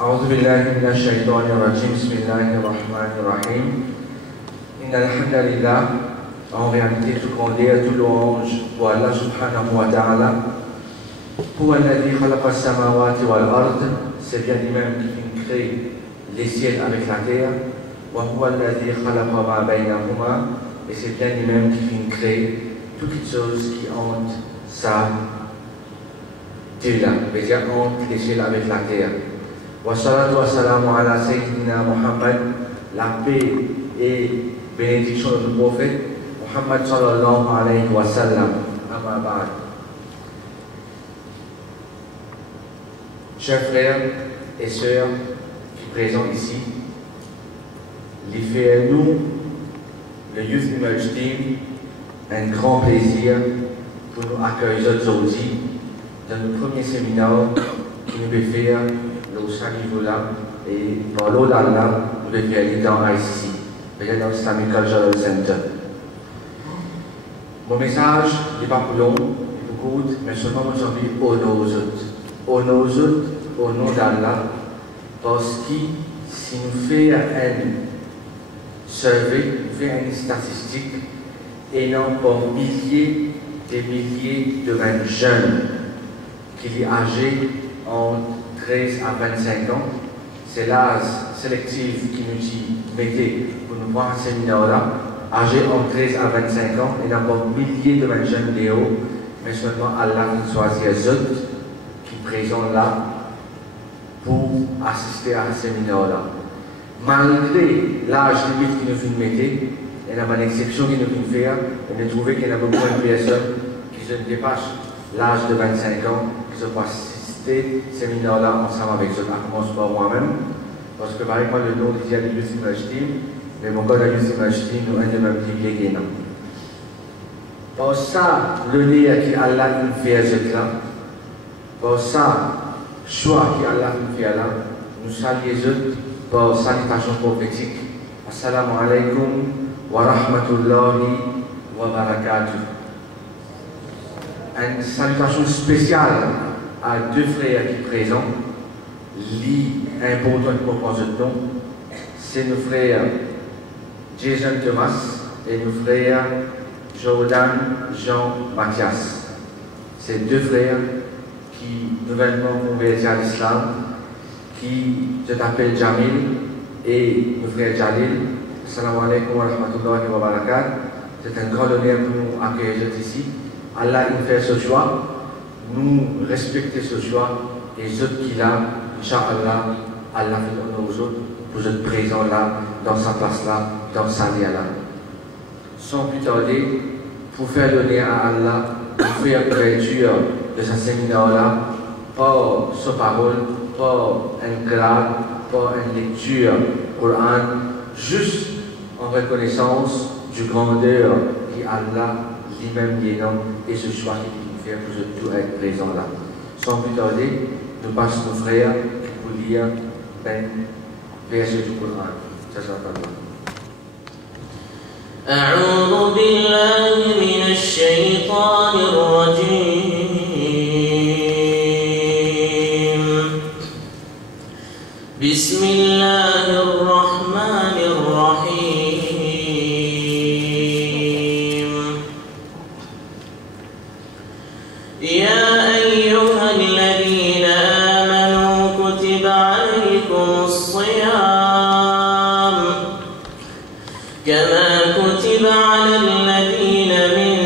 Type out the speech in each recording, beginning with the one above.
أعوذ بالله من الشيطان الرجيم بسم الله الرحمن الرحيم إن الحمد لله. En réalité, tout grandeur, tout louange pour Allah subhanahu wa ta'ala. Pour الذي خلق السماوات والأرض, c'est bien lui-même qui crée les ciels avec la terre. وهو الذي خلق ما بينهما, et c'est bien lui-même qui crée toutes les choses qui hantent ça, Dieu-là, c'est-à-dire entre les ciels avec la terre. Wa salatu wa salamu ala Sayyidina Muhammad, la paix et bénédiction de notre prophète, Muhammad sallallahu alayhi wa sallam, amma ba'd. Chers frères et sœurs qui sont présents ici, il fait à nous, le Youth Image Team, un grand plaisir pour nous accueillir aujourd'hui dans le premier séminaire que nous devons faire au niveau-là et dans l'au-là, nous devons faire dans ICC, dans l'Islamic Cultural Center. Mon message n'est pas plus long, il est beaucoup, mais seulement aujourd'hui au nom au nom d'Allah, parce que si nous faisons un survey, nous faisons une statistique, et non pas milliers et milliers de jeunes qui sont âgés entre 13 à 25 ans. C'est l'âge sélectif qui nous dit, mettez, pour nous voir un séminaire là, âgés entre 13 à 25 ans, et non pas milliers de jeunes Léo, mais seulement Allah qui choisit les autres qui sont présents là pour assister à ce séminaire là. Malgré l'âge limite qui nous fait mettre, il y a une exception qui nous fait faire, on a trouvé qu'il y a beaucoup de personnes qui se dépassent l'âge de 25 ans, qui sont assister à ce séminaire-là ensemble avec eux, à commencer par moi-même, parce que par exemple, le nom de Youth Image Team, mais mon code de Youth Image Team, nous avons même dit que non. Pour ça, le lien qui Allah nous fait ce là, pour ça, choix qui Allah nous fait là, nous saluons pour salutation prophétique. Assalamu alaikum wa rahmatullahi wa barakatuh. Une salutation spéciale à deux frères qui sont présents. L'important pour prendre ce nom, c'est nos frères Jason Thomas et nos frères Jordan Jean Mathias. C'est deux frères qui nouvellement convertis à l'islam, qui se appelle Jamil et nos frères Jalil. Assalamu alaikum wa rahmatullahi wa barakatuh. C'est un grand honneur pour nous accueillir ici. Allah nous fait ce choix, nous respecter ce choix, et ceux qui là, Inch'Allah, Allah fait honneur aux autres, pour être présents là, dans sa place là, dans sa lia là. Sans plus tarder, pour faire l'honneur à Allah, pour faire l'ouverture de ce séminaire là, par sa parole, par un grade, par une lecture Coran, juste en reconnaissance du grandeur qui Allah lui-même est l'homme et ce choix qu'il nous fait pour tout être présent là. Sans plus tarder, nous passons nos frères pour lire un verset du Coran. أعوذ بالله من الشيطان الرجيم بسم الله الرحمن الرحيم يا أيها الذين آمنوا كتب عليكم الصيام كما كتب على الذين من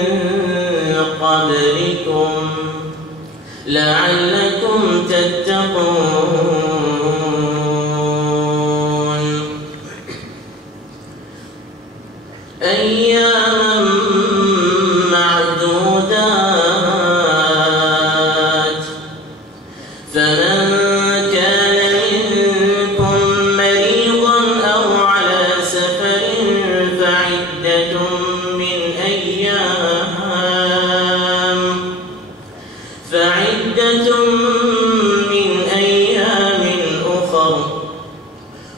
قبلكم لعلكم تتقون أياما معدودات فمن كان منكم مريضا أو على سفر فعدة من أيام أخر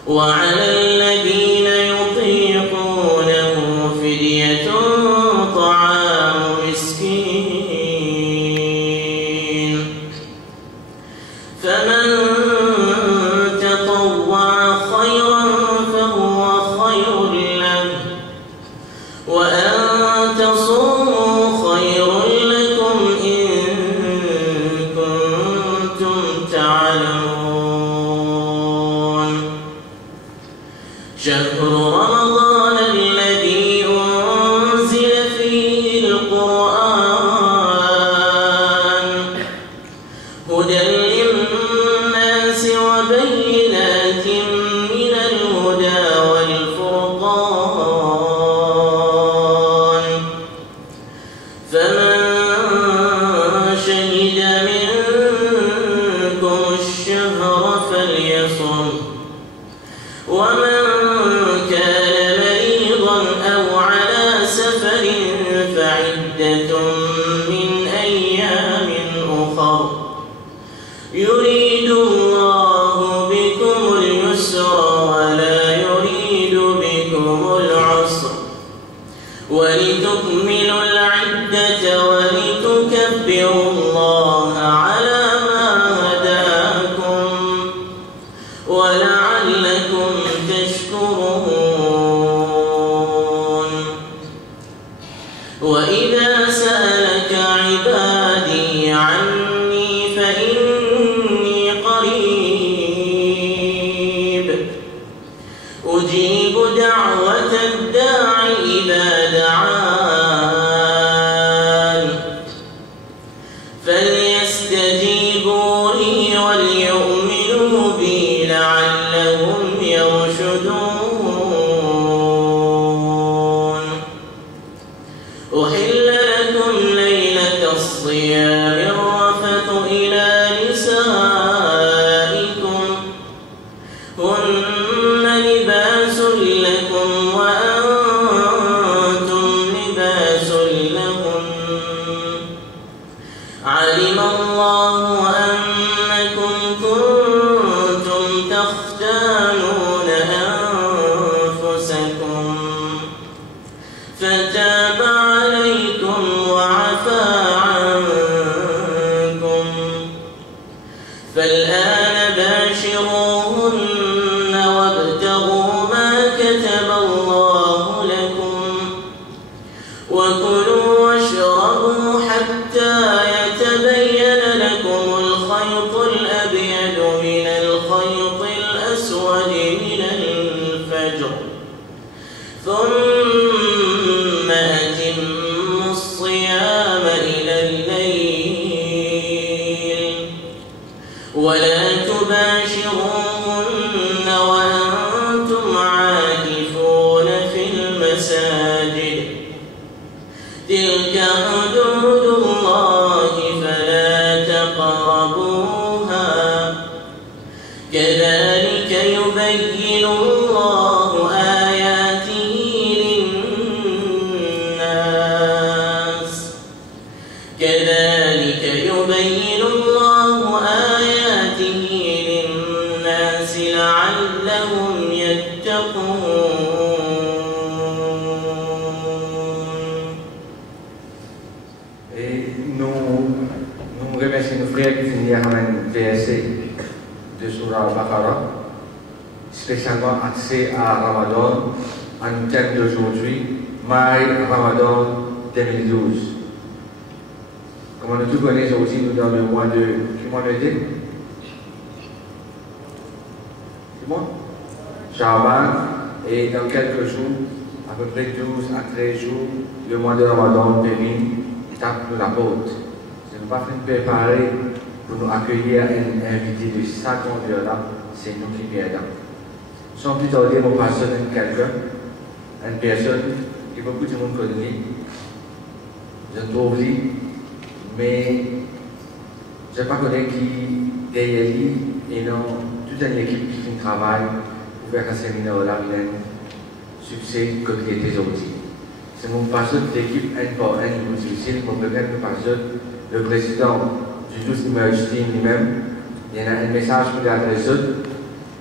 وعلى الذين يطيقونه فدية طعام مسكين فمن يعلمون شهر رمضان الذي أنزل فيه القرآن هدى للناس وبينات من الهدى والفرقان فمن شهد منكم الشهر فليصم ومن كان مريضا أو على سفر فعدة من أيام أخر يريد الله بكم اليسر ولا يريد بكم العسر ولتكملوا العدة ولتكبروا الله على ما هداكم ولعلكم تشكرون وإذا سألك عبادي عني فإني قريب أجيب دعوة الداع إذا دعان فليستجيبوا لي وليؤمنوا بي لعلهم يرشدون أحل لكم ليلة الصيام الرفث إلى نسائكم هن لباس لكم وأنتم لباس لهم علم الله أنكم كنتم تختانون أنفسكم فتاب عليكم وعفى عنكم فالآن باشروهن وابتغوا ما كتب الله لكم وكلوا واشربوا حتى يتبين لكم الخيط الأبيض من الخيط الأسود من الفجر ثم أتموا الصيام إلى الليل ولا تباشروهن وأنتم عاكفون في المساجد تلك حدود الله فلا تقربوها كذلك يبين الله آياته للناس كذلك يبين الله آياته للناس لعلهم يتقون. Et nous remercions nos frères qui viennent à un verset de Surah Al-Baqarah, spécialement axé à Ramadan, en thème d'aujourd'hui, Mai Ramadan 2012. Comme nous tous connaissons aussi, nous dans le mois de... Quel mois était? C'est moi? Sha'ban, et dans quelques jours, à peu près 12 à 13 jours, le mois de Ramadan termine, tape nous la porte. Je ne vais pas préparer pour nous accueillir un invité de 50 heures là, c'est nous qui perdons. Sans plus tarder, mon pasteur de quelqu'un, une personne que beaucoup de monde connaît, je ne trouve lui, mais je ne sais pas connaître qui derrière lui et non toute une équipe qui travaille pour faire un séminaire là, il a un succès comme il était aujourd'hui. C'est mon pasteur de l'équipe un par un, il vous difficile, mon premier pasteur, le président du Youth Emerge Team lui-même, il y a un message pour l'adresser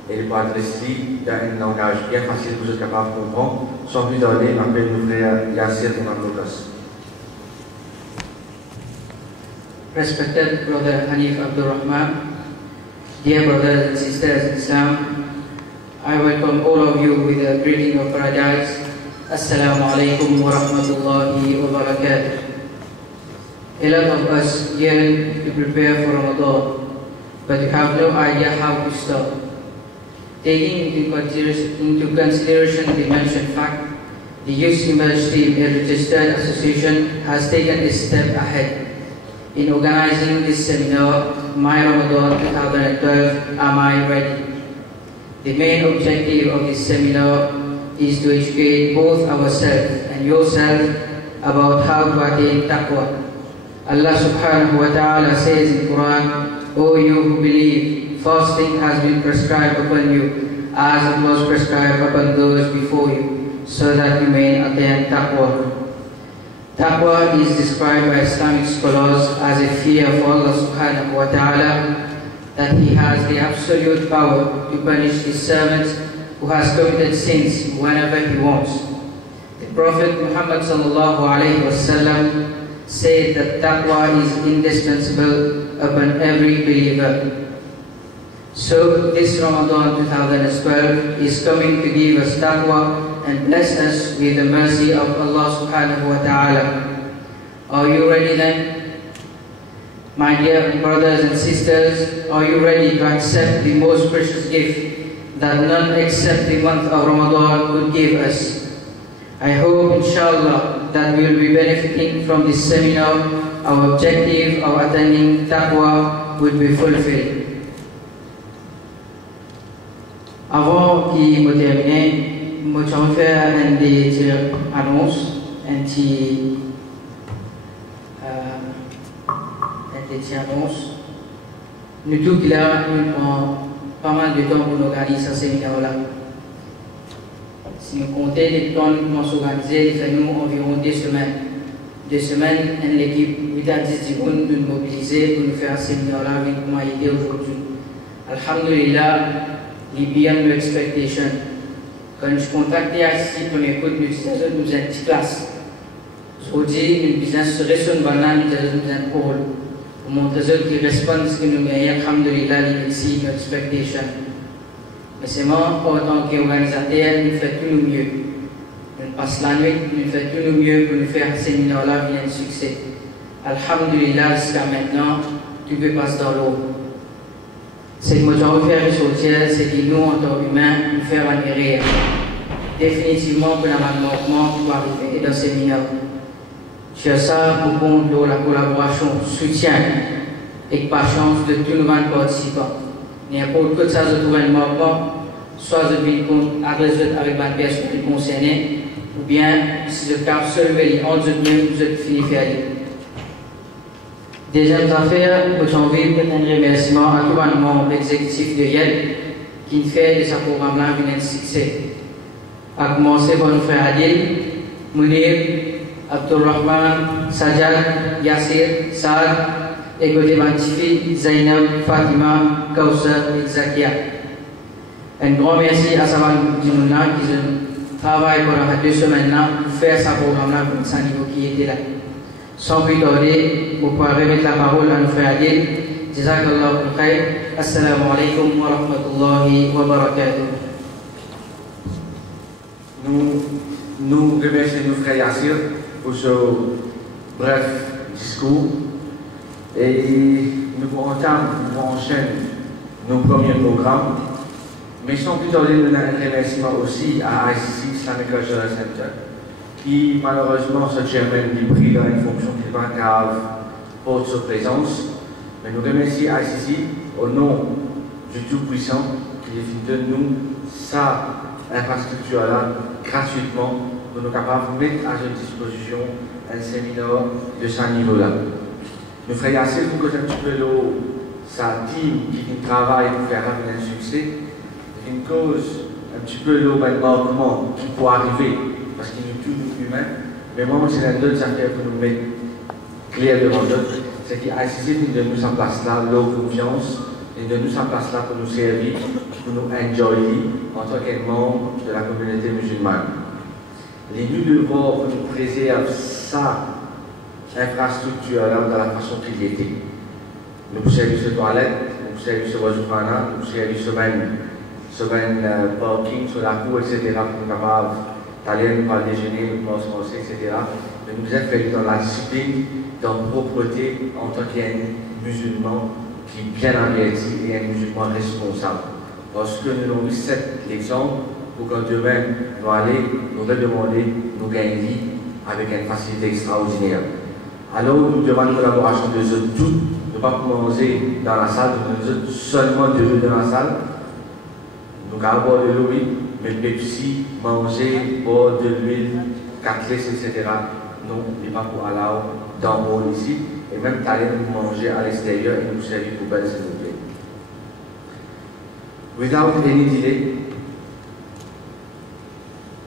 et il peut adresser dans un langage bien facile pour être capable de comprendre. Sans plus tarder, je m'appelle mon frère Yassir Imam-Lucas. Respected Brother Hanif Abdul Rahman, dear brothers and sisters in Islam, I welcome all of you with a greeting of paradise. Assalamu alaikum wa rahmatullahi wa barakatuh. A lot of us yearn to prepare for Ramadan, but you have no idea how to start. Taking into consideration the mentioned fact, the Youth University Registered Association has taken a step ahead in organizing this seminar, My Ramadan 2012, Am I Ready? The main objective of this seminar is to educate both ourselves and yourself about how to attain taqwa. Allah subhanahu wa ta'ala says in Quran, O you who believe, fasting has been prescribed upon you as it was prescribed upon those before you, so that you may attain taqwa. Taqwa is described by Islamic scholars as a fear of Allah subhanahu wa ta'ala, that He has the absolute power to punish His servant who has committed sins whenever He wants. The Prophet Muhammad sallallahu alayhi wa sallam said that taqwa is indispensable upon every believer. So this Ramadan 2012 is coming to give us taqwa and bless us with the mercy of Allah subhanahu wa ta'ala. Are you ready then? My dear brothers and sisters, are you ready to accept the most precious gift that none except the month of Ramadan could give us? I hope, inshallah, that we will be benefiting from this seminar. Our objective of attending taqwa will be fulfilled. Avant qu'il me termine, je vais faire une petite annonce, une petite annonce. Nous tous qui là, nous prenons pas mal de temps pour organiser ce séminaire-là. Si nous comptons les temps nous commençons à organiser, il fait nous environ 2 semaines. 2 semaines, une équipe 8 à 10 secondes de nous mobiliser pour nous faire un séminaire-là avec comment il est aujourd'hui. Alhamdulillah, les beyond your expectation. Quand je contactais ici pour mes codes, nous disions que nous avons une petite classe. Aujourd'hui, nous disons que ce sont banal, nous avons un pôle. Pour montrer qu'ils répondent ce que nous mettons, alhamdulillah, les exceed your expectation. Mais c'est moi, en tant qu'organisateur, nous faisons tout le mieux. Nous passons la nuit, nous faisons tout le mieux pour nous faire un séminaire-là bien un succès. Alhamdulillah, jusqu'à maintenant, tout peut passer dans l'eau. Ce que je veux faire sortir, c'est que nous, en tant qu'humains, nous faisons un erreur. Définitivement, pour un manquement qui va arriver dans ce séminaire. Sur ça, pour compte de la collaboration, soutien et patience de tous nos participants. N'importe quoi ça se trouve un manquement, soit je viens adresse avec ma personne concernée, ou bien si je capte seulement en même, je finis faire. Deuxième affaire, j'ai envie de un remerciement à tout le membre exécutif de YEL qui fait de ce programme-là un succès. À commencer par nos frères Adil, Mounir, Abdulrahman, Sajad, Yassir, Saad, et côté Matifi, Zainab, Fatima, Kaussar et Zakia. Un grand merci à Saman Dimouna qui travaille pendant 2 semaines pour faire ce programme-là pour ce niveau qui était là. Sans plus tarder, vous pouvez remettre la parole à nos frères Adil. Jazakallahu khair. Assalamu alaikum wa rahmatullahi wa barakatuh. Nous remercions nos frères Yassir pour ce bref discours. Et nous enchaînons nos premiers programmes. Mais sans plus tarder, nous avons un remerciement aussi à ICC Islamic Cultural Center, qui malheureusement se chairman du prix dans une fonction qui n'est pas grave pour sa présence. Mais nous remercions ICC au nom du Tout-Puissant qui donne nous sa infrastructure-là gratuitement pour nous capables de mettre à notre disposition un séminaire de ce niveau-là. Nous frères Yassir, pour que un petit peu sa team qui travaille pour faire un succès, une cause un petit peu le manquement qui peut arriver, parce qu'il est tout humain, mais moi, c'est un autre affaire pour nous mettre clair devant nous, c'est qu'ICC de nous en place là, leur confiance, et de nous en place là pour nous servir, pour nous enjoyer en tant que membre de la communauté musulmane. Les nous devons pour nous préserver ça, infrastructure là dans la façon qu'il était. Nous pouvons servir ce toilette, nous pouvons servir ce wajufana, nous pouvons servir ce parking sur la cour, etc. pour nous capables d'aller nous parler déjeuner, nous manger, etc. Mais nous êtes fait dans la discipline, dans la propreté en tant qu'un musulman qui est bien averti et un musulman responsable. Parce que nous avons eu cette leçon pour que demain, nous allons nous redemander, nous gagner avec une facilité extraordinaire. Alors, nous demandons la collaboration de eux tous, ne pas manger dans la salle, nous seulement de dans la salle. Nous allons boire de l'eau, mais Pepsi, manger, boire de l'huile, cutlass, etc. Non, il n'est pas pour aller dans le hall ici, et même d'aller nous manger à l'extérieur et nous servir pour belle, s'il vous plaît. Without any delay,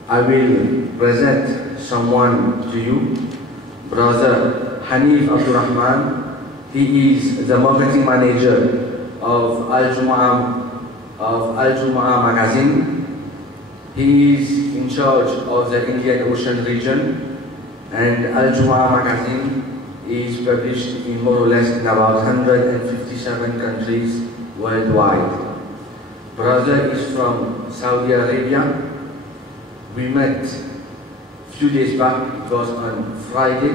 I will present someone to you, Brother Hanif Abdurrahman. He is the marketing manager of Al-Jumu'ah magazine. He is in charge of the Indian Ocean region, and Al-Jumu'ah magazine is published in more or less in about 157 countries worldwide. Brother is from Saudi Arabia. We met a few days back. It was on Friday.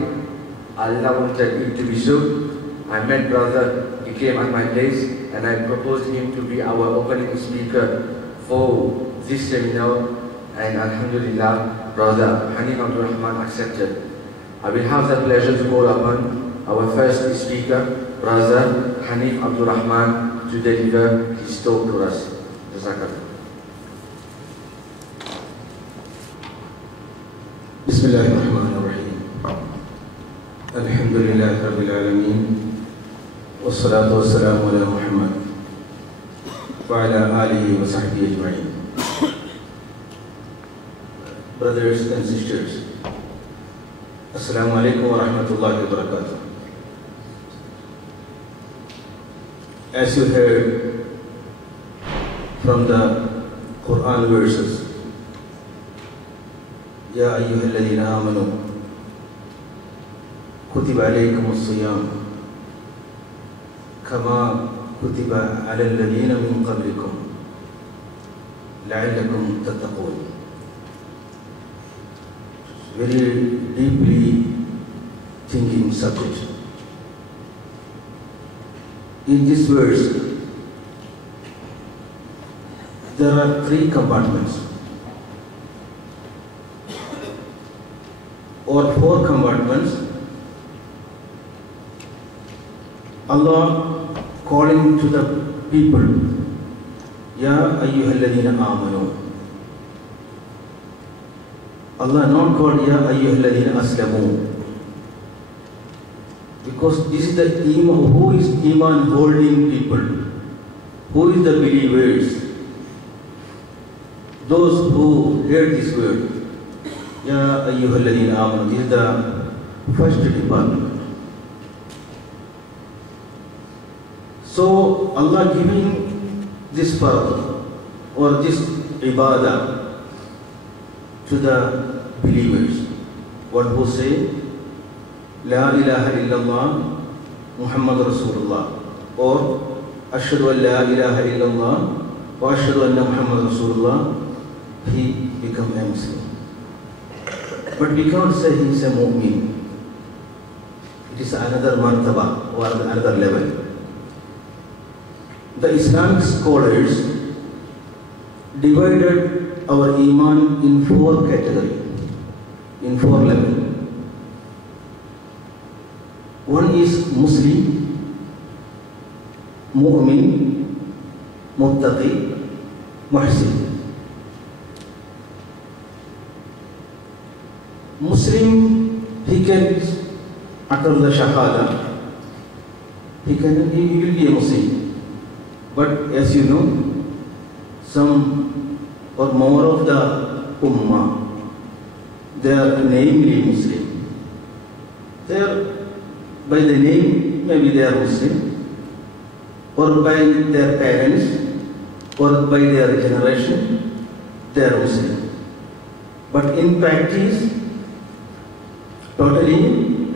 Allah wanted it to be so. I met brother, he came at my place, and I proposed him to be our opening speaker for this seminar, and Alhamdulillah, brother Hanif Abdurrahman accepted. I will have the pleasure to call upon our first speaker, brother Hanif Abdurrahman, to deliver his talk to us. Jazakallah. Bismillahirrahmanirrahim. Alhamdulillahi Rabbil Alameen. Wassalatu wassalamu ala Muhammad wa ala alihi wa sahbihi ajma'in. Brothers and sisters, Assalamu alaikum wa rahmatullahi wa barakatuh. As you heard from the Quran verses, Ya ayyuhalladhina amanu kutiba alaykumus siyam kama kutiba ala alladhina min qablikum la'allakum tattaqun. Very deeply thinking subject. In this verse, there are three compartments or four compartments. Allah calling to the people, Ya ayyuhalladhina amanu. Allah not called Ya ayyuhalladhina aslamu, because this is the iman. Who is iman holding people? Who is the believers? Those who hear this word, Ya ayyuhalladhina amanu. This is the first department. So Allah giving this fard or this ibadah to the believers, one who say La ilaha illallah Muhammad Rasulullah, or Ashhadu an la ilaha illallah wa ashhadu anna Muhammad Rasulullah, he become a Muslim. But we cannot say he is a mu'min. It is another martaba or another level. The Islamic scholars divided our iman in four categories, in four levels. One is Muslim, Mu'min, Muttaqi, Muhsin. Muslim, he can utter the Shahada, he will be a Muslim. But as you know, some or more of the Ummah, they are namely Muslim. They are, by the name, maybe they are Muslim, or by their parents, or by their generation, they are Muslim. But in practice, totally,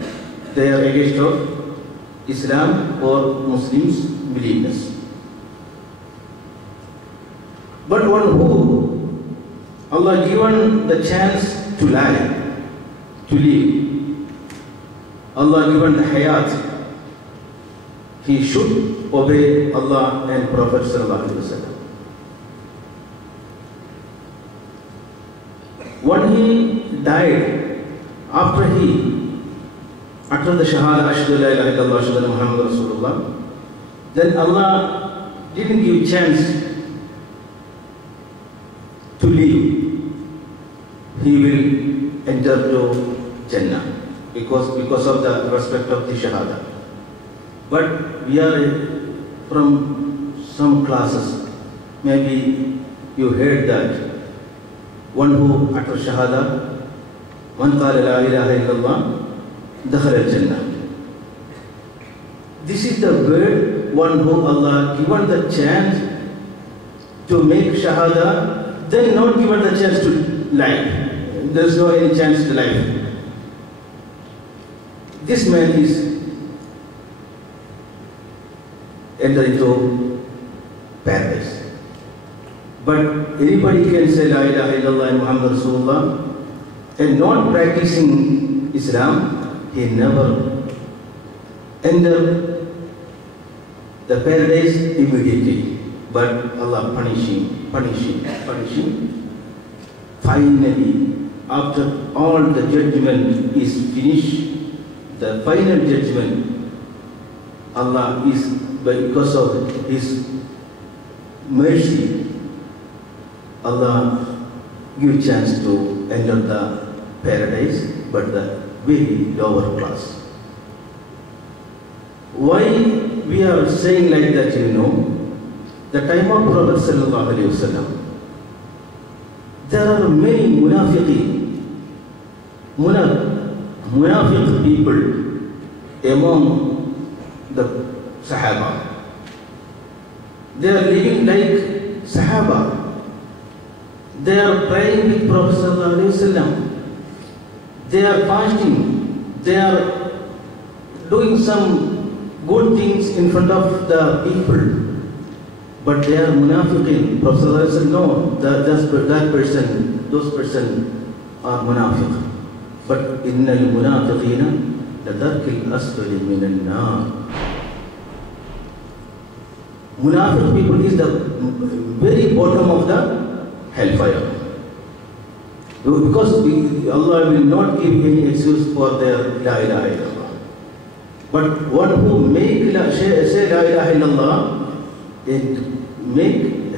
they are against of Islam or Muslims' beliefs. But one who Allah given the chance to lie, to live, Allah given the hayat, he should obey Allah and Prophet sallallahu alaihi wasallam. When he died, after he uttered the Shahada, Ashhadu la ilaha illallah, Ashhadu anna Muhammadan Rasulullah, then Allah didn't give chance to leave. He will enter to Jannah because of the respect of the Shahada. But we are from some classes, maybe you heard that one who utters Shahada, man qala la ilaha illallah, dakhala al-Jannah. This is the word, one who Allah given the chance to make Shahada, then not given the chance to life. There is no any chance to life. This man is entered into paradise. But anybody can say La ilaha illallah and Muhammad Rasulullah and not practicing Islam, he never entered the paradise immediately. But Allah punishing. Finally, after all the judgment is finished, the final judgment, Allah is, because of His mercy, Allah give chance to enter the paradise, but the very lower class. Why we are saying like that, the time of Prophet sallallahu alaihi wasallam, there are many munafiq people among the Sahaba. They are living like Sahaba. They are praying with Prophet sallallahu alaihi wasallam. They are fasting. They are doing some good things in front of the people. But they are munafiqin. Prophet sallallahu alaihi wasallam, no, those person are munafiq. But innal munafiqina ladarkil asfali minan nar. Munafiq people is the very bottom of the hellfire. Because Allah will not give any excuse for their la ilaha illallah. But one who say la ilaha illallah and make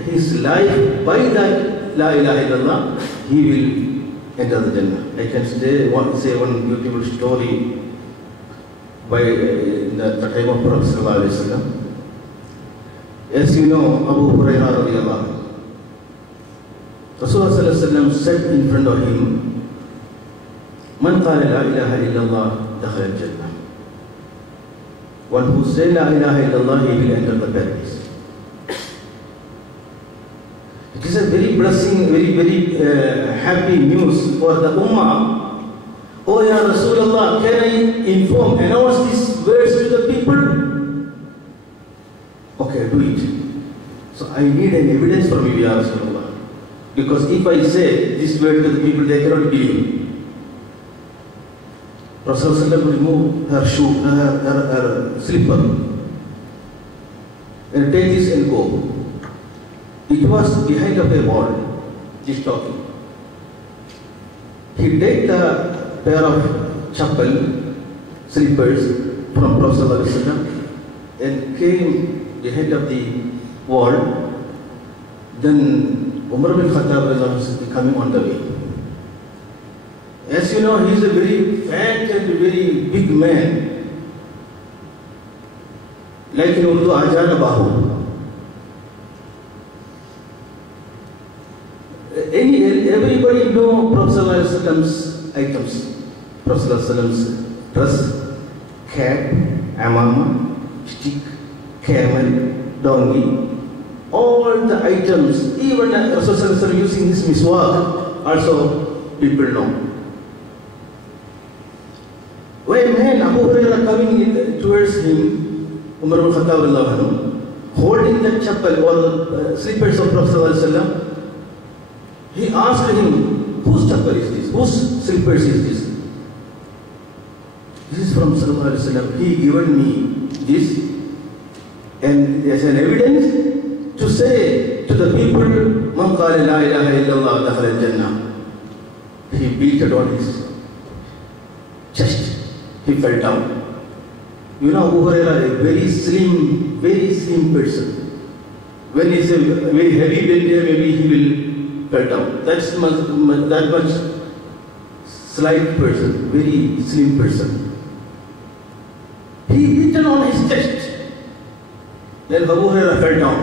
his life by that la ilaha illallah, he will enter the Jannah. I can say one beautiful story by the time of Prophet sallallahu alaihi wasallam. As you know, Abu Hurairah radiallahu anhu, Rasulullah sallallahu alaihi wasallam said in front of him, Man qala la ilaha illallah dakhala al-Jannah. One who say la ilaha illallah, he will enter the paradise. It is a very blessing, very happy news for the Ummah. Oh ya Rasulullah, can I announce these words to the people? Okay, do it. So I need an evidence from you, ya Rasulullah. Because if I say this word to the people, they cannot believe. Rasulullah will remove her shoe, her slipper, and take this and go. It was behind of a wall, just talking. He take the pair of chappal, slippers from Prophet and came behind of the wall. Then Umar bin Khattab was coming on the way. As you know, he is a very fat and very big man. Like in Urdu, Ajana Bahu. Everybody know Prophet's items. Prophet's dress, cap, amama, stick, camel, donkey, all the items. Even Rasulullah using his miswak, also people know. When man Abu Hurairah coming towards him, Umar bin Khattab holding the chappal or slippers of Prophet, he asked him, whose chappal is this? Whose slippers is this? This is from Sallallahu Alaihi Wasallam. He given me this And as an evidence to say to the people, Man qala la ilaha illallah dakhala al-jannah. He beat it on his chest. He fell down. You know, Abu Hurairah, a very slim person. When he's a very heavy builder, maybe he will fall down. That much slight person, very slim person. He beaten on his chest. Then Abu Hurairah fell down.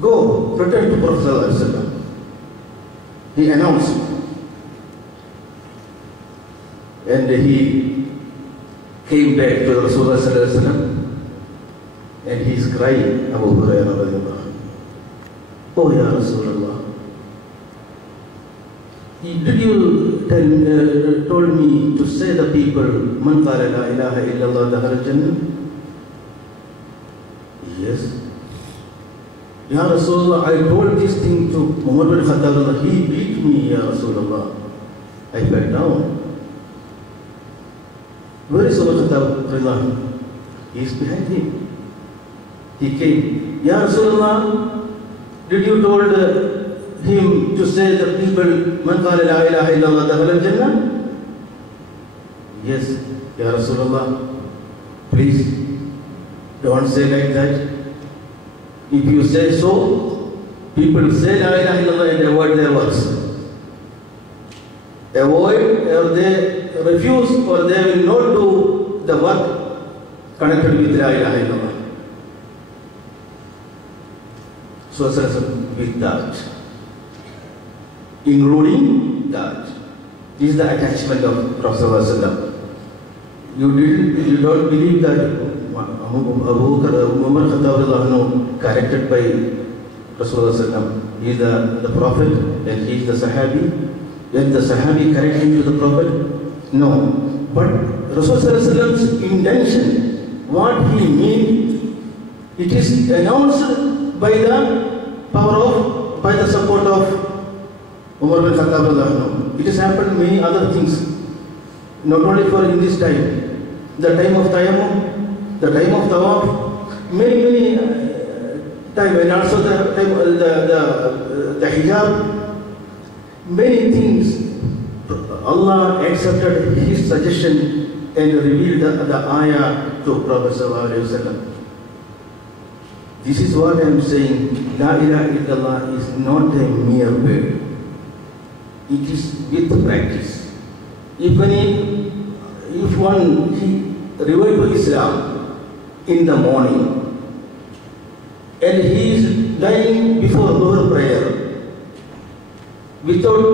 Go, return to Prophet ﷺ. He announced. And he came back to Rasulullah ﷺ. And he is crying, Abu Hurairah, oh Ya Rasulullah, did you told me to say the people, Man qala la ilaha illallah dakhala al-jannah? Yes. Ya Rasulullah, I told this thing to Muhammad bin Khattab, he beat me, Ya Rasulullah. I fell down. Where is Umar Khattab? He is behind him. He came. Ya Rasulullah, did you told him to say the people, Man qala la ilaha illallah dakhala al-jannah? Yes, Ya Rasulullah. Please, don't say like that. If you say so, people say la ilaha illallah and avoid their works. Avoid, or they refuse, or they will not do the work connected with la ilaha illallah. So with that, including that, this is the attachment of Prophet. You don't believe that Umar Khattab corrected by Rasulullah. He is the Prophet and he is the Sahabi. Then the Sahabi corrected him to the Prophet? No. But Rasulullah's intention, what he means, it is announced by the support of Umar bin Khattab. It has happened many other things, not only for in this time, the time of Tayammum, the time of Tawaf, many time, and also the time the hijab, many things. Allah accepted his suggestion and revealed the ayah to Prophet sallallahu alaihi wasallam. This is what I am saying. La ilaha illallah is not a mere word. It is with practice. If one revert to Islam in the morning and he is lying before Dhuhr prayer without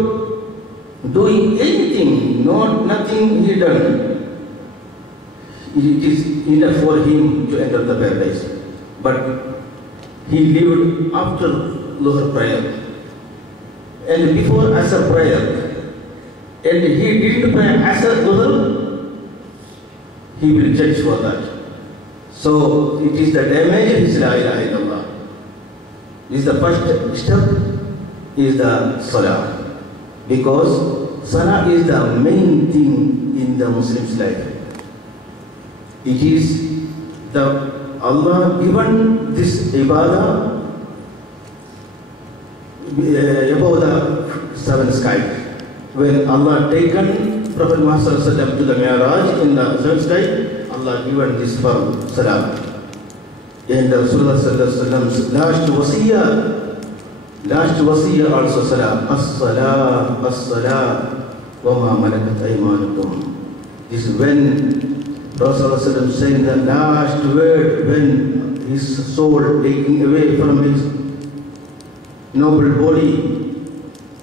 doing anything, nothing he done, it is enough for him to enter the paradise. But he lived after Dhuhr prayer and before Asr prayer, and he didn't pray Asr Dhuhr, he will judge for that. So it is the damage is la ilaha illallah. This is the first step, is the salah, because salah is the main thing in the Muslim's life. It is the Allah given this ibadah above the seven skies. When Allah taken Prophet Muhammad to the Mi'raj in the seventh sky, Allah given this for salah. And Rasulullah's last wasiyah also salah. As-salah, as-salah, wa ma malakat aymanukum. This is when Rasulullah saying the last word, when his soul taking away from his noble body.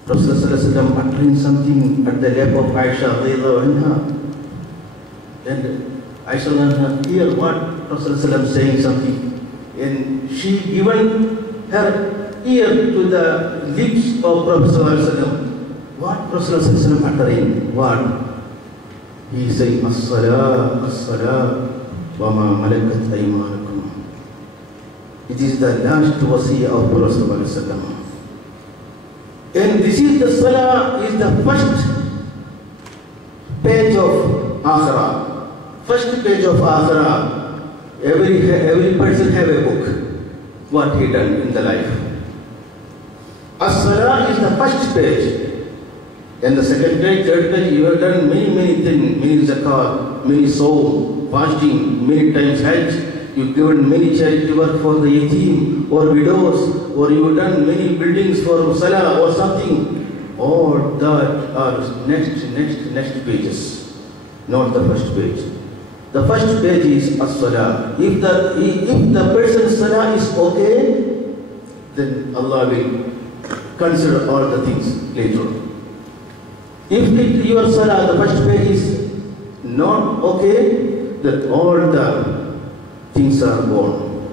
Rasulullah uttering something at the lap of Aisha radhiyallahu anha. And Aisha hear what Rasulullah saying something. And she given her ear to the lips of Prophet. What Rasulullah uttering? What? He is saying, As-salah, as-salah, wa ma malakat aymanukum. It is the last wasiyah of Rasulullah. And this is the salah, is the first page of Akhirah. First page of Akhirah. every person have a book, what he done in the life. As-salah is the first page. And the second page, third page, you have done many things, many zakat, many soul, fasting, many times hajj. You've given many charity work for the yatim or widows, or you've done many buildings for salah or something. All that are next pages, not the first page. The first page is as-salah. If the person's salah is okay, then Allah will consider all the things later on. If your salah, the first page is not okay, then all the things are gone.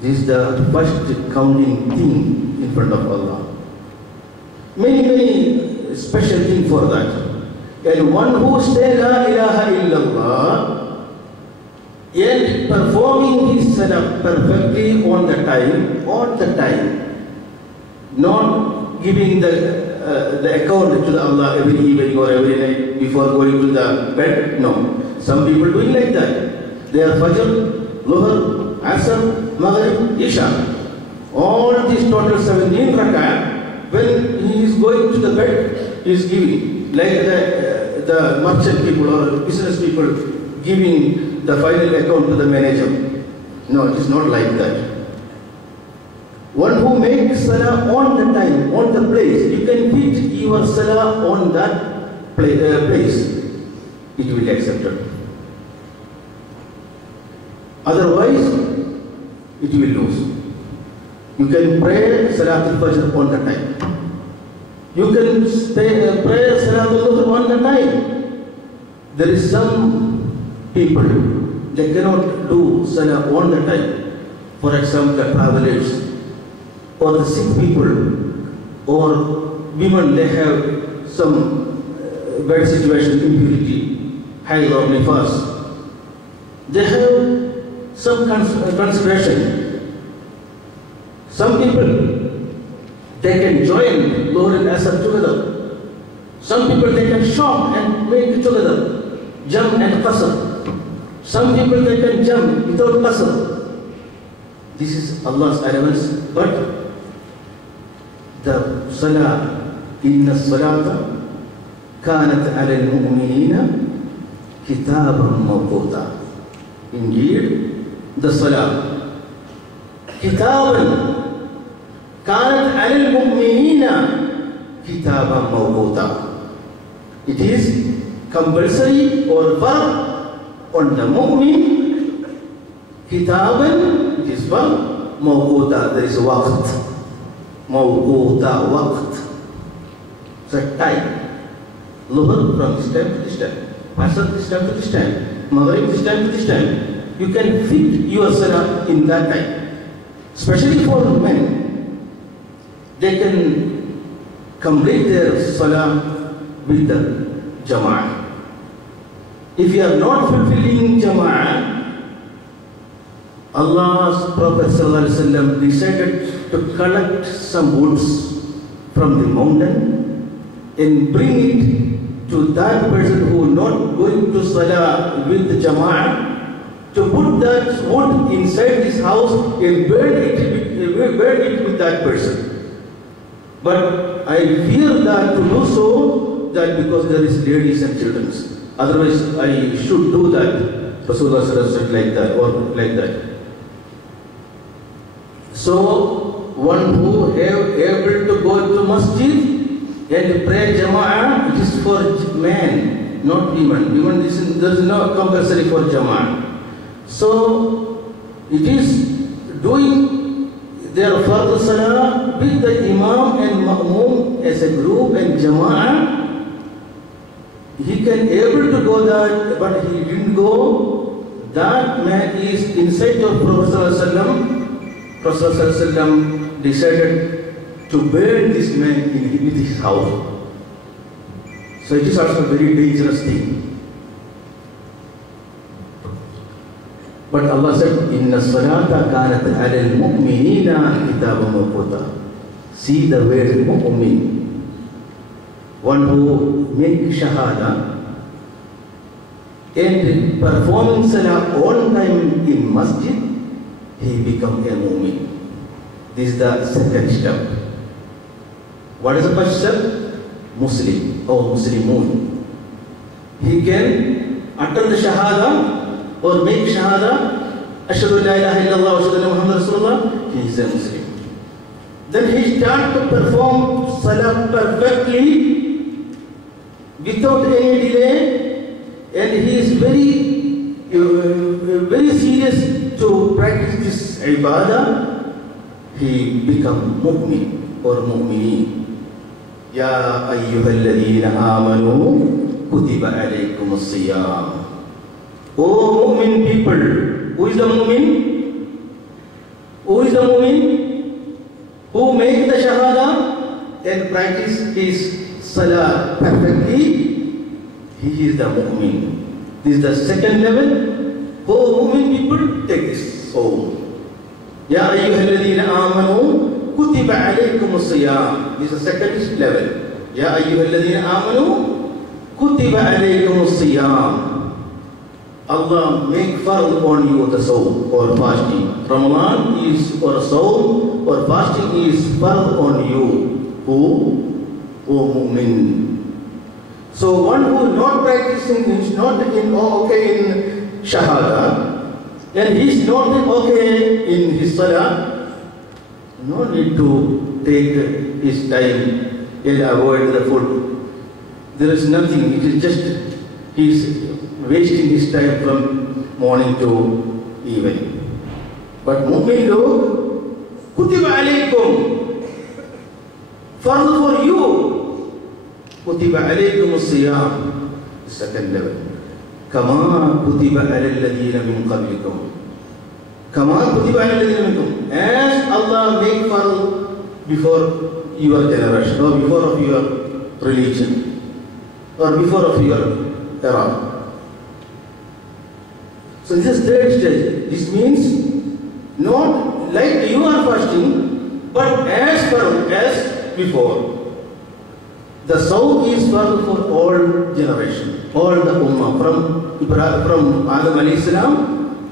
This is the first counting thing in front of Allah. Many special things for that. And one who says La ilaha illallah and performing his salah perfectly on the time, not giving the account to Allah every evening or every night before going to the bed. No. Some people doing like that. They are Fajr, Luhr, Asr, Maghrib, Isha. All these total 17 rak'ah, when he is going to the bed, he is giving. Like the merchant people or business people giving the final account to the manager. No, it is not like that. One who makes salah on the time, on the place, you can fit your salah on that place, it will be accepted. Otherwise, it will lose. You can pray Salatul Fajr on the time. You can pray Salatul Dhuhr on the time. There is some people, they cannot do salah on the time. For example, the travelers, or the sick people, or women, they have some bad situation, impurity, haid or nifas. They have some consideration. Some people, they can join Dhuhr and Asr together. Some people, they can shop and make it together, jam and qasr. Some people, they can jam without qasr. This is Allah's allowance, but the salah, inna salata kanat ala al-mu'minina kitaban mawquta. Indeed, the salah, kitaban kanat ala al-mu'minina kitaban mawquta. It is compulsory or verb on the mu'min. Kitaban, it is verb, mawquta, there is waqt. Mawquta, waqt. So time. Luhr from this time to this time. Asr this time to this time. Maghrib this time to this time. You can fit your salah in that time. Especially for men. They can complete their salah with the jama'ah. If you are not fulfilling jama'ah, Allah's Prophet ﷺ decided to collect some woods from the mountain and bring it to that person who is not going to salah with the jama'ah, to put that wood inside his house and burn it with that person. But I fear that to do so, that because there is ladies and children. Otherwise, I should do that. Rasulullah said like that or like that. So, one who have able to go to masjid and pray jama'ah, it is for men, not women. Women, there is no compulsory for jama'ah. So, it is doing their fardh salah with the imam and ma'mum as a group and jama'ah. He can able to go that, but he didn't go. That man is inside of Prophet ﷺ. Prophet ﷺ decided to burn this man in his house. So it is also a very dangerous thing. But Allah said, Inna salata kanat ala al-mu'minina kitaban mawquta. See the word mu'min. One who makes shahada and performing salah on time in masjid, he become a mu'min. This is the second step. What is the first step? Muslim or Muslimun. He can utter the shahada or make shahada, ashhadu la ilaha illallah wa ashhadu anna Muhammadan Rasulullah, he is a Muslim. Then he starts to perform salah perfectly without any delay, and he is very serious to practice this ibadah. He become mu'min or mu'mineen. Ya ayyuhalladhina amanu kutiba alaykumus siyam. O mu'min people, who is the mu'min? Who is the mu'min? Who make the shahada and practice his salah perfectly, he is the mu'min. This is the second level. Oh mu'min people, take this home. Ya ayyuhalladhina amanu kutiba alaykumus siyam. This is the second level. Ya ayyuhalladhina amanu kutiba alaykumus siyam. Allah make fard on you the sawm or fasting. Ramadan is or sawm or fasting is fard on you. Who? O mu'min. So one who is not practicing, is not okay in shahada, and he is not okay in his salah, no need to take his time and avoid the food. There is nothing, it is just he is wasting his time from morning to evening. But mu'min log, kutiba alaykum, fard for you, kutiba alaykum as-siyam, second level. Kama kutiba alal ladina min qablikum. Kama kutiba alal ladina minkum. As Allah made fard before your generation, or before of your religion, or before of your era. So this is third stage. This means not like you are fasting, but as far as before. The sawm is for all generation, all the ummah, from Adam alayhi salam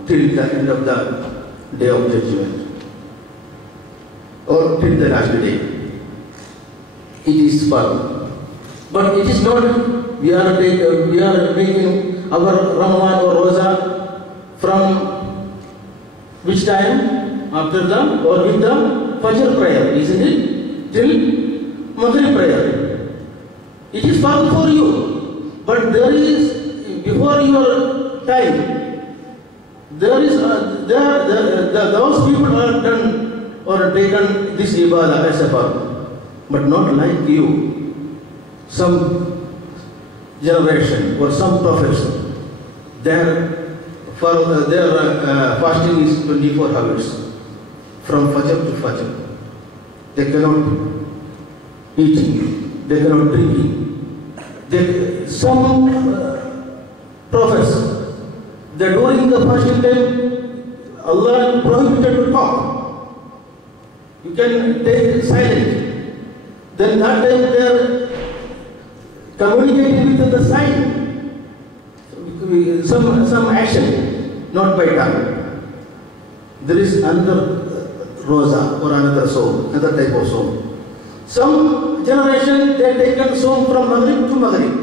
till the end of the day of judgment, or till the last day. It is fard. But it is not, we are making our Ramadan or Roza from which time? After the, or with the Fajr prayer, isn't it? Till Maghrib prayer. It is fard for you, but there is, before your time, there is, those people are done or taken this ibadah as a fard, but not like you. Some generation or some prophets, their fasting is 24 hours, from Fajr to Fajr. They cannot eat, they cannot drink. Some prophets, that during the fasting time, Allah prohibited to talk. You can take silent. Then that time they are communicating with the sign. Some action, not by tongue. There is another roza or another soul, another type of soul. Some generation they taken sawm from Maghrib to Maghrib.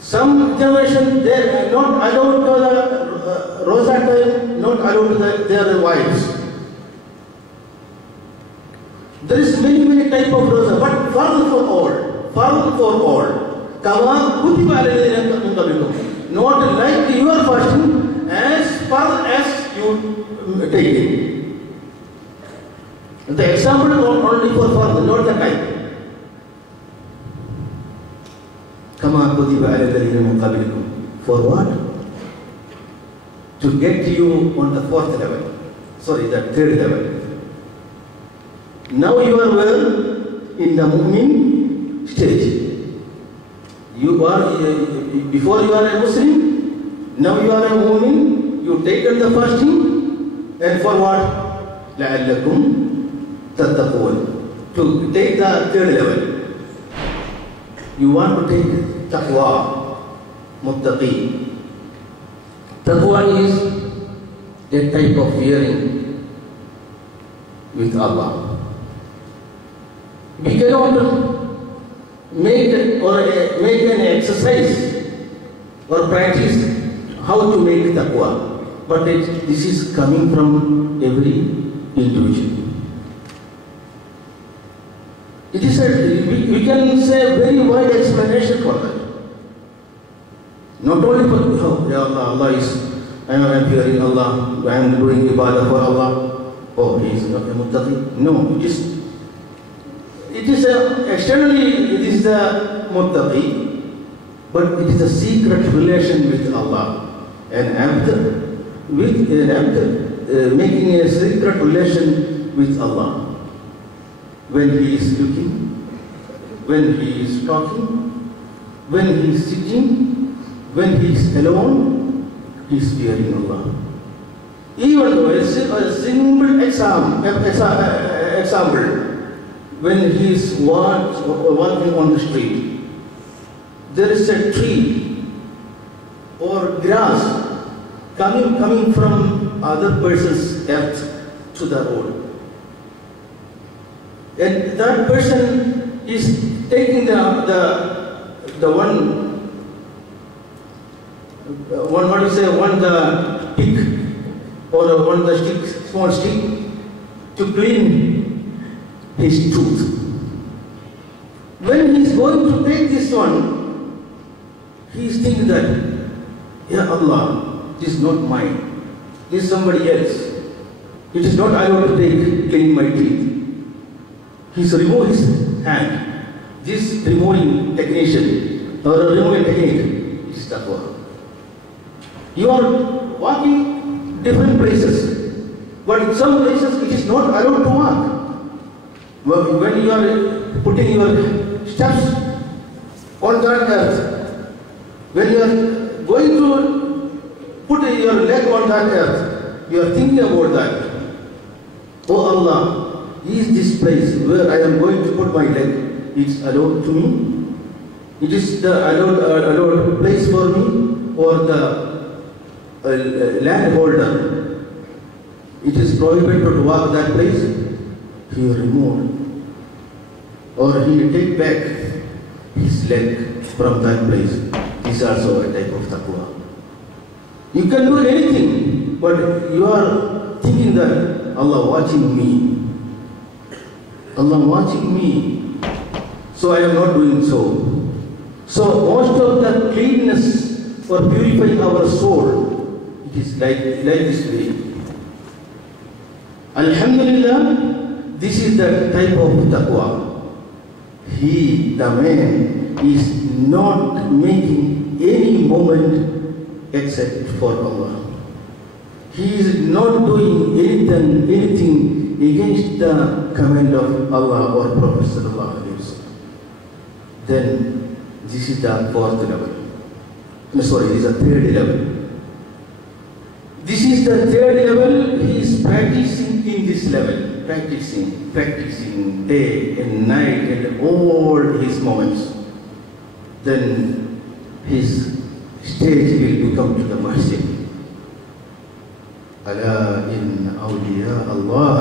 Some generation they are not allowed to the Roza time, not allowed to their wives. There is many type of Roza, but fard for all. Fard for all. Kama kutiba alaykum min qablikum. Not like you are fasting, as far as you take it. The example is only for fard, not the type. Kama kutiba alaykum min qablikum. For what? To get you on the fourth level. Sorry, the third level. Now you are well in the mu'min stage. You are, before you are a Muslim, now you are a mu'min, you taken the fasting, and for what? لَعَلَّكُمْ تَتَّقُونَ. To take the third level. You want to take taqwa. muttaqi. Taqwa is a type of fearing with Allah. We cannot make an exercise or practice how to make taqwa, but this is coming from every individual. It is we can say a very wide explanation for that. Not only for Allah is, I am fearing Allah, I am doing ibadah for Allah. Oh, he is a muttaqi. No, it is externally it is the muttaqi, but it is a secret relation with Allah. And after making a secret relation with Allah. When he is looking, when he is talking, when he is sitting, when he is alone, he is fearing Allah. Even though a simple example, when he is walking on the street, there is a tree or grass coming from other person's earth to the road. And that person is taking the pick or the small stick to clean his tooth. When he is going to take this one, he is thinking that, Ya Allah, this is not mine, this is somebody else. It is not allowed to clean my teeth. He removes his hand. This removing technique is taqwa. You are walking different places, but in some places it is not allowed to walk. When you are putting your steps on that earth, when you are going to put your leg on that earth, you are thinking about that. Oh Allah, is this place where I am going to put my leg, it's allowed to me? It is the allowed place for me, or the landholder? It is prohibited to walk that place. He removed, or he take back his leg from that place. This is also a type of taqwa. You can do anything, but you are thinking that Allah watching me. Allah watching me, so I am not doing so. So most of the cleanness for purifying our soul, it is like this way. Alhamdulillah, this is the type of taqwa. He, the man, is not making any movement except for Allah. He is not doing anything against the command of Allah or Prophet sallallahu alaihi wasallam. Then this is the fourth level. This is the third level. This is the third level. He is practicing in this level, practicing day and night and all his moments. Then his stage will become to the masjid. ألا إن أولياء الله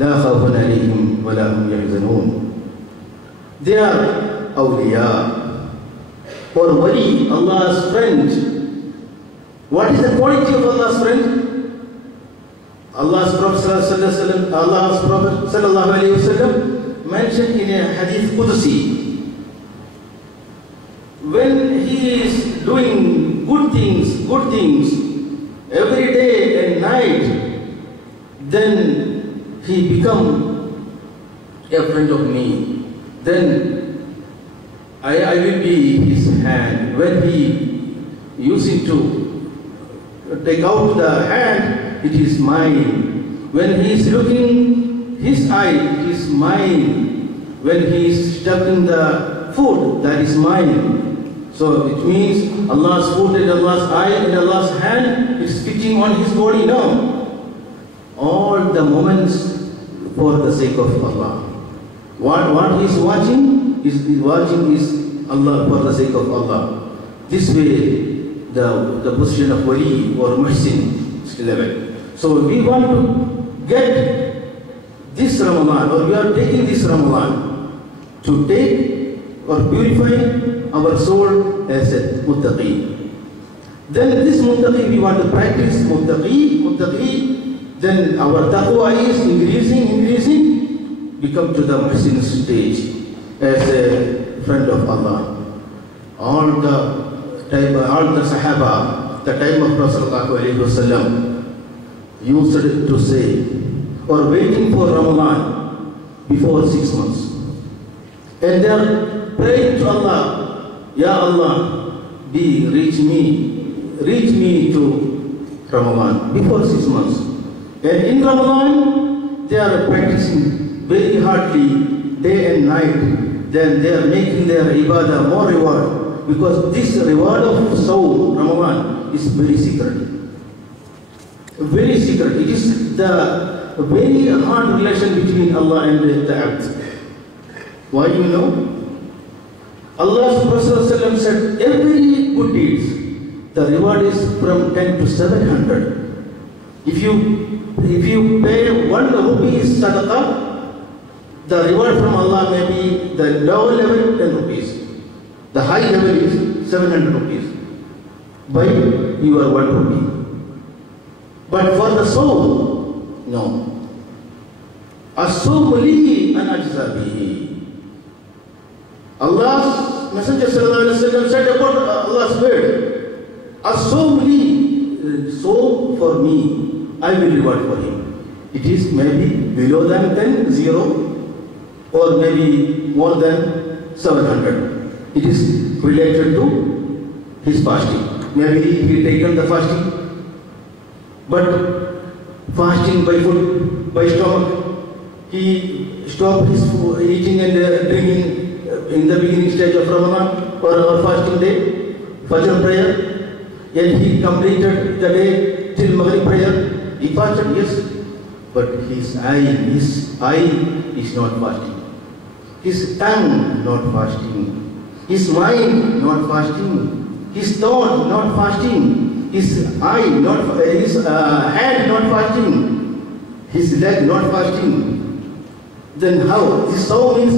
لا خوف عليهم ولا هم يحزنون. They are awliya or wali, Allah's friend. What is the quality of Allah's friend? Allah's Prophet sallallahu alaihi wasallam mentioned in a hadith Qudsi, when he is doing good things every day and night, then he become a friend of me. Then I will be his hand. When he using to take out the hand, it is mine. When he is looking, his eye, it is mine. When he is stuffing the food, that is mine. So it means Allah's foot and Allah's eye and Allah's hand is fitting on his body now. All the moments for the sake of Allah. What he is watching is Allah for the sake of Allah. this way the position of wali or muhsin level. So we want to get this Ramadan, or we are taking this Ramadan to take or purify our soul as a muttaqi. Then this muttaqi, we want to practice muttaqi, then our taqwa is increasing, become to the muhsin stage as a friend of Allah. All the Sahaba, the time of Rasulullah used to say, or waiting for Ramadan before 6 months. And they are praying to Allah, Ya Allah, reach me to Ramadan before 6 months. And in Ramadan, they are practicing very hardly, day and night. Then they are making their ibadah more reward. Because this reward of Sawm, Ramadan, is very secret. Very secret. It is the very hard relation between Allah and the abd. Why you know? Allah's Prophet said, every good deeds, the reward is from 10 to 700. If you pay 1 rupee sadaqah, the reward from Allah may be the lower level 10 rupees. The high level is 700 rupees by your 1 rupee. But for the soul, no. As-sawmu li an ajza bihi. Allah's Messenger said about Allah's word, as-sawmu li, so for me, I will reward for him. It is maybe below than 10, 0, or maybe more than 700. It is related to his fasting. Maybe he taken the fasting, but fasting by food, by stomach, he stopped his eating and drinking in the beginning stage of Ramadan or our fasting day, Fajr prayer, and he completed the day till Maghrib prayer. He fasted, yes, but his eye is not fasting. His tongue not fasting. His mind not fasting, his thought not fasting, his hand not fasting, his leg not fasting. Then how? This soul is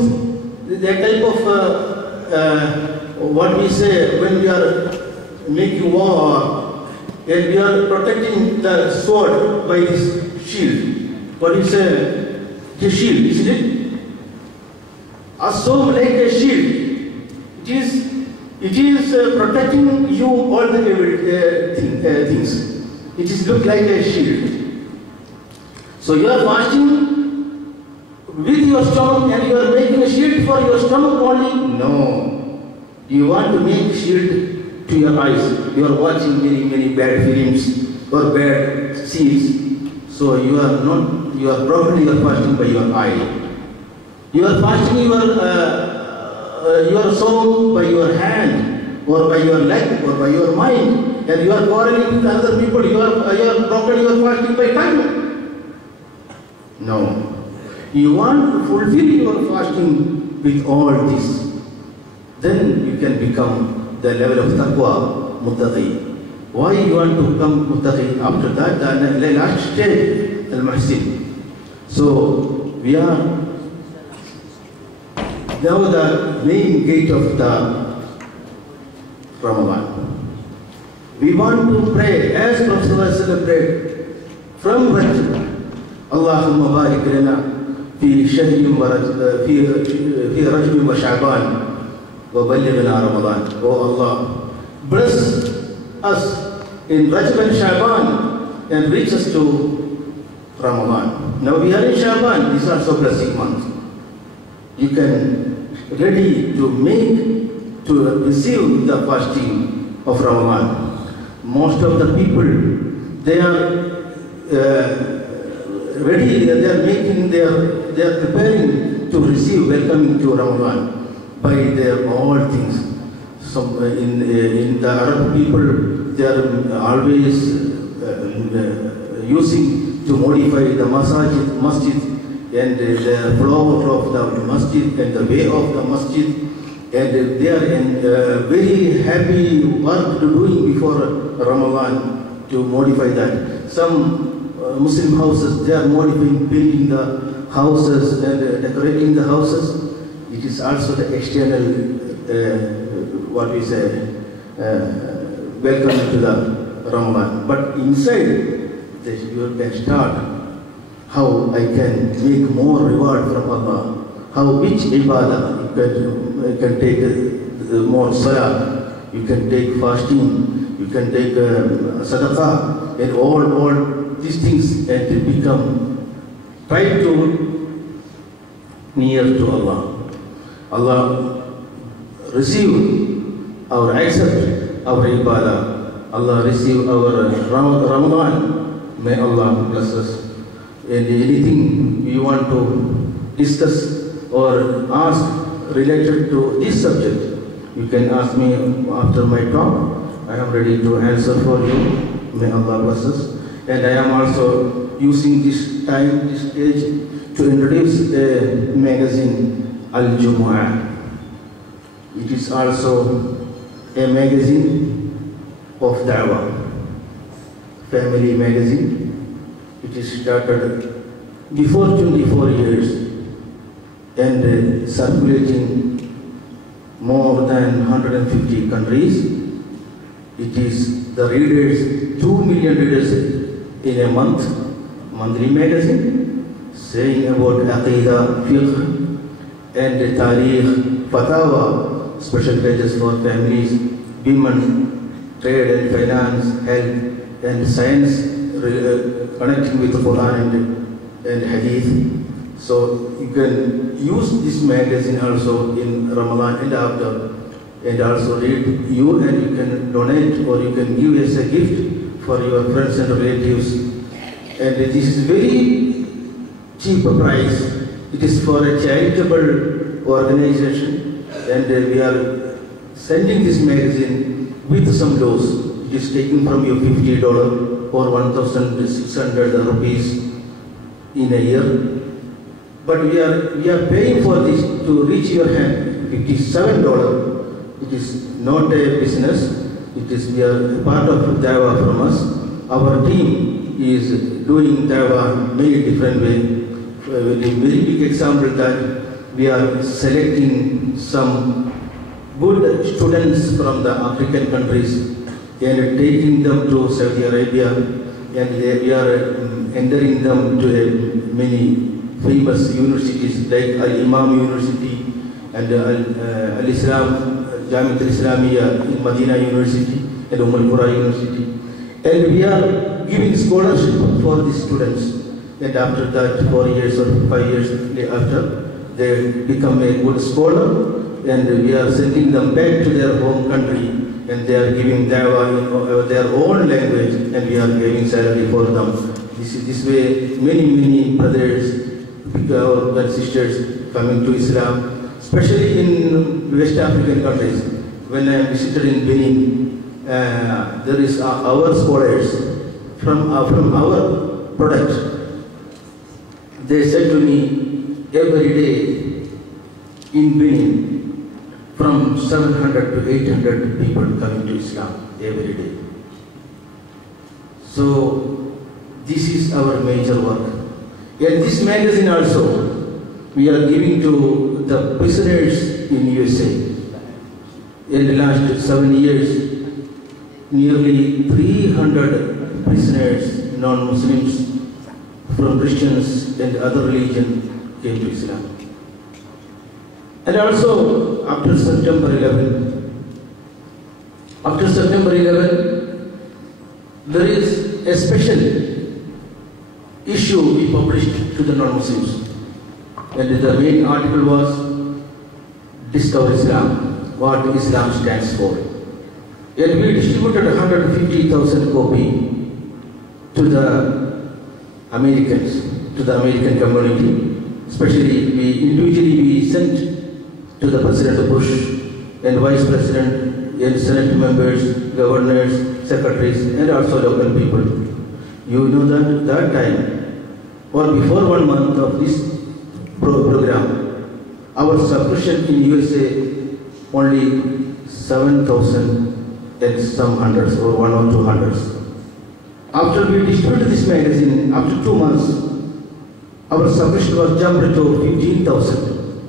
that type of what we say when we are making war and we are protecting the sword by this shield. What you say? The shield, isn't it? A soul like a shield. It is protecting you all the evil things. It is look like a shield. So you are fasting with your stomach and you are making a shield for your stomach only? No. You want to make shield to your eyes. You are watching many bad films or bad scenes. So you are probably fasting by your eye. You are fasting your soul by your hand, or by your leg, or by your mind, and you are quarreling with other people, you are fasting by tongue. No. You want to fulfill your fasting with all this. Then you can become the level of taqwa, muttaqi. Why you want to become muttaqi? After that, the last stage, al-muhsin. So, we are now the main gate of the Ramadan. We want to pray as Prophet prayed from Rajab. Allahumma barik lana fi shahrin fi Rajab wa Sha'ban wa ballighna Ramadan. Oh Allah, bless us in Rajab and Sha'ban and reach us to Ramadan. Now we are in Sha'ban, these are so blessed months. You can ready to receive the fasting of Ramadan. Most of the people, they are ready, they are preparing to receive, welcoming to Ramadan by their all things. So in the Arab people, they are always using to modify the masjid and the flower of the masjid and the way of the masjid and they are in very happy work to doing before Ramadan to modify that. Some Muslim houses, they are modifying, painting the houses and decorating the houses. It is also the external, what we say, welcome to the Ramadan. But inside, you can start how I can make more reward from Allah, how which ibadah you can take more salah, you can take fasting, you can take sadaqah, and all these things, and to become, try to near to Allah. Allah receive our accept our ibadah. Allah receive our Ramadan. May Allah bless us. And anything you want to discuss or ask related to this subject, you can ask me after my talk. I am ready to answer for you. May Allah bless us. And I am also using this time, this stage, to introduce a magazine, Al-Jumu'ah. It is also a magazine of Da'wah, family magazine. It is started before 24 years and circulating more than 150 countries. It is the readers, 2 million readers in a month, monthly magazine, saying about Aqidah, Fiqh, and Tariq, Fatawa, special pages for families, women, trade and finance, health and science, connecting with the Quran and Hadith. So you can use this magazine also in Ramadan and after, and also read you, and you can donate or you can give as a gift for your friends and relatives. And this is very cheap price. It is for a charitable organization, and we are sending this magazine with some dose. It is taken from your $50 or 1,600 rupees in a year. But we are paying for this to reach your hand, $57. It is not a business. It is, we are part of Dawah from us. Our team is doing Dawah many different ways. A very big example that we are selecting some good students from the African countries and taking them to Saudi Arabia, and we are entering them to many famous universities like Al-Imam University and Al-Islam, Jamiat Al-Islamiyya in Medina University and Al-Qura University. And we are giving scholarship for these students. And after that, 4 years or 5 years after, they become a good scholar, and we are sending them back to their home country, and they are giving dawah in their own language, and we are giving salary for them. This way, many brothers and sisters coming to Islam, especially in West African countries. When I visited in Benin, there is our scholars from our product. They said to me every day in Benin, from 700 to 800 people coming to Islam every day. So this is our major work. And this magazine also, we are giving to the prisoners in USA. In the last 7 years, nearly 300 prisoners, non-Muslims, from Christians and other religion came to Islam. And also after September 11, there is a special issue we published to the non-Muslims. And the main article was Discover Islam, what Islam stands for. And we distributed 150,000 copies to the Americans, to the American community. Especially we sent to the President Bush and Vice President and Senate members, governors, secretaries, and also local people. You know that time, or before 1 month of this program, our subscription in USA only 7,000 and some hundreds or 1 or 2 hundreds. After we distributed this magazine, after 2 months, our subscription was jumped to 15,000.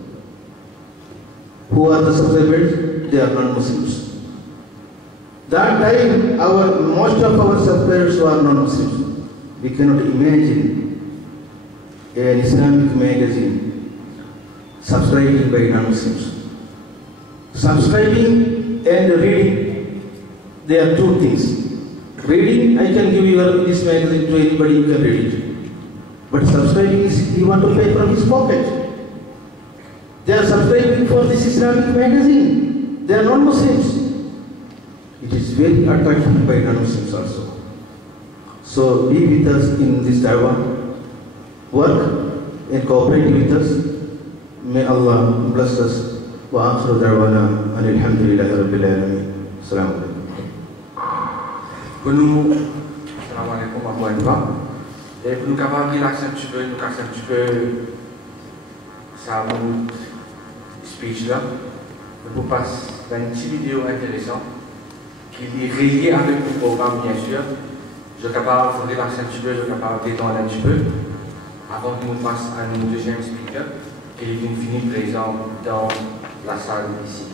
Who are the subscribers? They are non-Muslims. That time, most of our subscribers were non-Muslims. We cannot imagine an Islamic magazine subscribing by non-Muslims. Subscribing and reading, they are two things. Reading, I can give you this magazine to anybody, you can read it. But subscribing is, he want to pay from his pocket. They are subscribing for this Islamic magazine. They are non-Muslims. It is very attractive by non-Muslims also. So be with us in this da'wah. Work and cooperate with us. May Allah bless us. Wa akhiru da'wana alhamdulillahi rabbil alamin. Assalamu alaikum. Pour nous, assalamu alaikum wa rahmatullah. Et pour nous capables de l'accent un petit peu, nous casser un petit peu ça mon speech là. Je vous passe une petite vidéo intéressante qui est reliée avec le programme bien sûr. Je suis capable de relaxer un petit peu, je suis capable de détendre un petit peu avant que nous passe à notre deuxième speaker qui est fini présent dans la salle ici.